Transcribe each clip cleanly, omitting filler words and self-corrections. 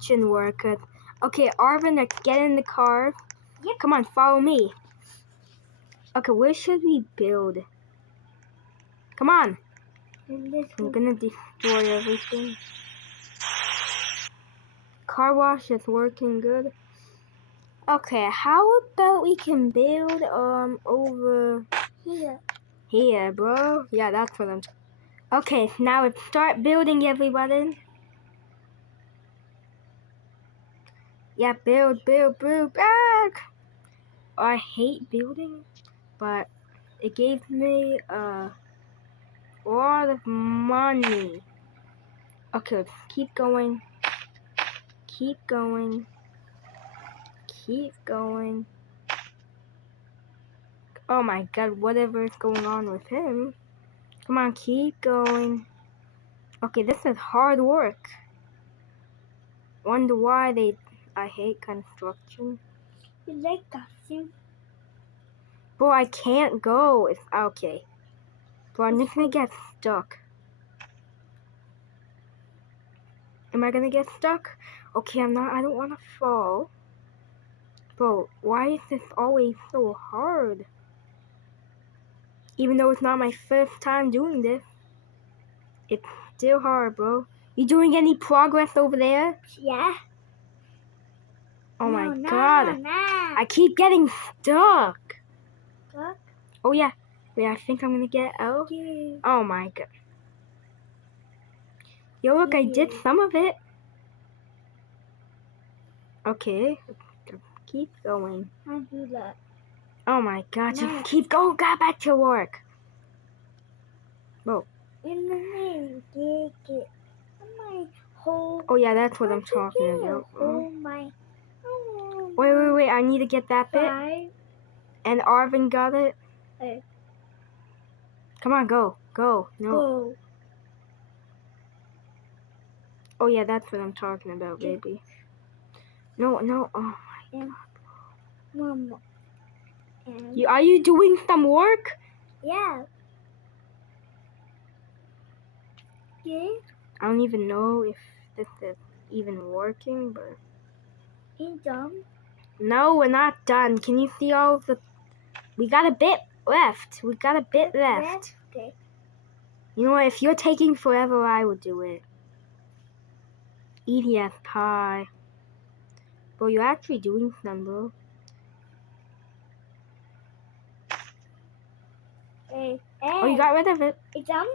Shouldn't work. Okay, Arvin, let's get in the car. Yep. Come on, follow me. Okay, where should we build? Come on. I'm gonna destroy everything. Car wash is working good. Okay, how about we can build over here, bro? Yeah, that's what I'm. Okay, now let's start building, everybody. Yeah, build. Back. I hate building, but it gave me a lot of money. Okay, let's keep going. Keep going. Oh my god, whatever is going on with him. Come on, keep going. Okay, this is hard work. Wonder why I hate construction. You like costume? Bro, I can't go. It's okay. Bro, I'm just gonna get stuck. Am I gonna get stuck? Okay, I'm not. I don't wanna fall. Bro, why is this always so hard? Even though it's not my first time doing this, it's still hard, bro. You doing any progress over there? Yeah. Oh my god. No. I keep getting stuck. Oh yeah. Wait, I think I'm gonna get out. Yeah. Oh my god. Yo, look, I did some of it. Okay. Keep going. I'll do that. Oh my god, No. just keep going. Get back to work. Bro. In the name, get my whole. Oh yeah, that's what I'm talking about. Oh my. Wait. I need to get that bit. Five. And Arvin got it. Hey. Come on, go. No. Go. Oh yeah, that's what I'm talking about, baby. No. Oh my god. Mama. Are you doing some work? Yeah. Yeah. I don't even know if this is even working, but You done? no, we're not done. Can you see all of the? We got a bit left. Okay. You know what? If you're taking forever, I would do it. EDF pie. Bro, you're actually doing some, bro. Hey. Oh, you got rid of it. You done?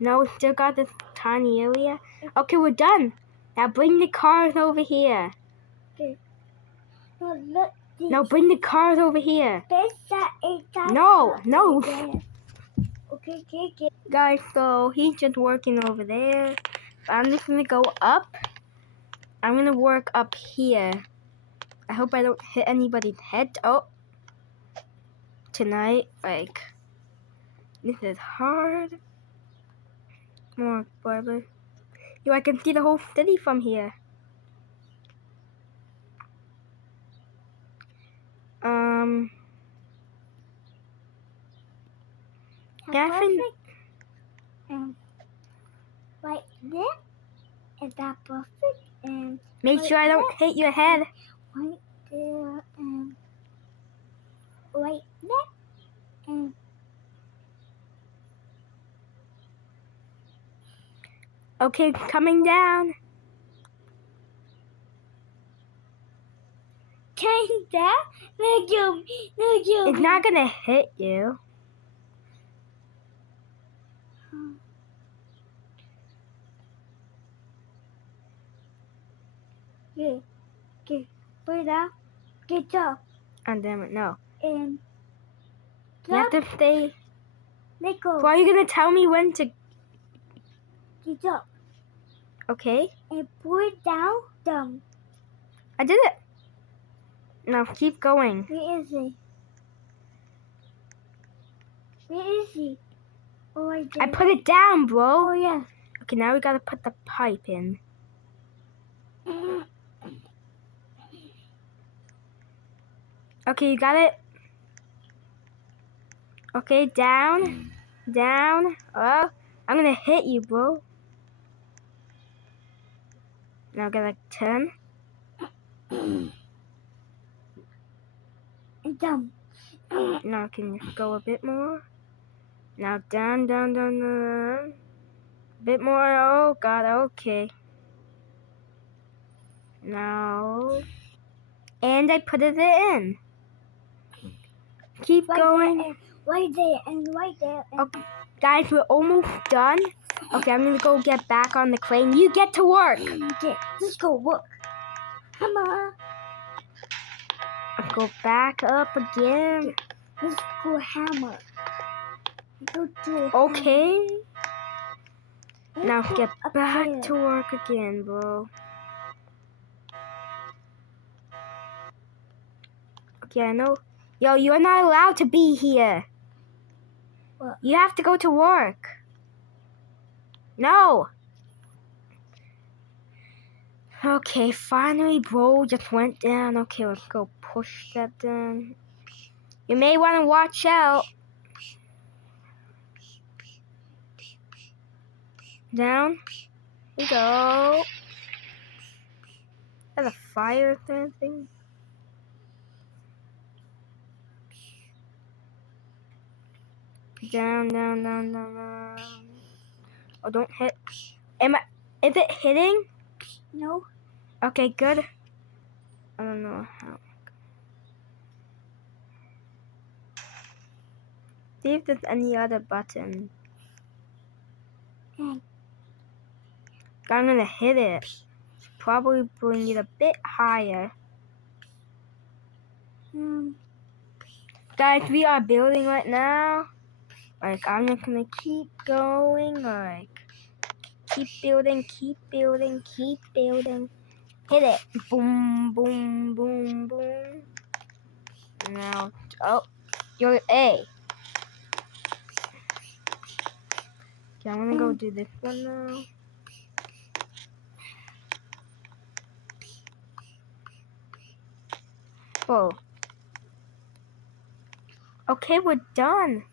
No, we still got this tiny area. Okay, we're done. Now bring the cars over here. Okay. No, look. No, bring the cars over here. No. Okay. Guys, so he's just working over there. I'm just gonna go up. I'm gonna work up here. I hope I don't hit anybody's head. Oh. Tonight, like, this is hard. More Barbara. Yo, I can see the whole city from here. Yeah, I think. Right there. Is that perfect? And Make sure I don't hit your head. right there and right there and Okay, coming down. change that. No, you. It's not gonna hit you. Yeah. Get put up. Get up Oh, damn it, no. and You have to stay. let go. Why are you gonna tell me when to? Get up Okay, and put down. Dumb. I did it. Now keep going. Where is he? Oh, I did. I put it down, bro. Oh yeah. Okay, now we gotta put the pipe in. Okay, you got it? Okay, down. Oh, I'm gonna hit you, bro. Now get like 10. Jump. Now can you go a bit more? Now down, down, down, down. A bit more. Oh God. Okay. Now, and I put it in. Keep going. Right there and right there. And Okay, guys, we're almost done. Okay, I'm gonna go get back on the crane. You get to work. Okay, let's go work. Come on. I'll go back up again. Let's go hammer. Go to Okay. hammer. Now Let's go get up back there. to work again, bro. Okay, I know. Yo, you're not allowed to be here. What? You have to go to work. No. Okay, finally, bro, just went down. Okay, let's go push that down. You may want to watch out. Down. We go. Is that a fire thing? Down, down, down, down, down. Oh, don't hit. Is it hitting? No. Okay, good. I don't know how. See if there's any other button. And I'm gonna hit it. Probably bring it a bit higher. Guys, we are building right now. Like, I'm just gonna keep going. Like, keep building, keep building, keep building. Hit it. Boom, boom, boom, boom. Now, oh, you're A. Okay, I'm gonna go do this one now. Oh. Okay, we're done.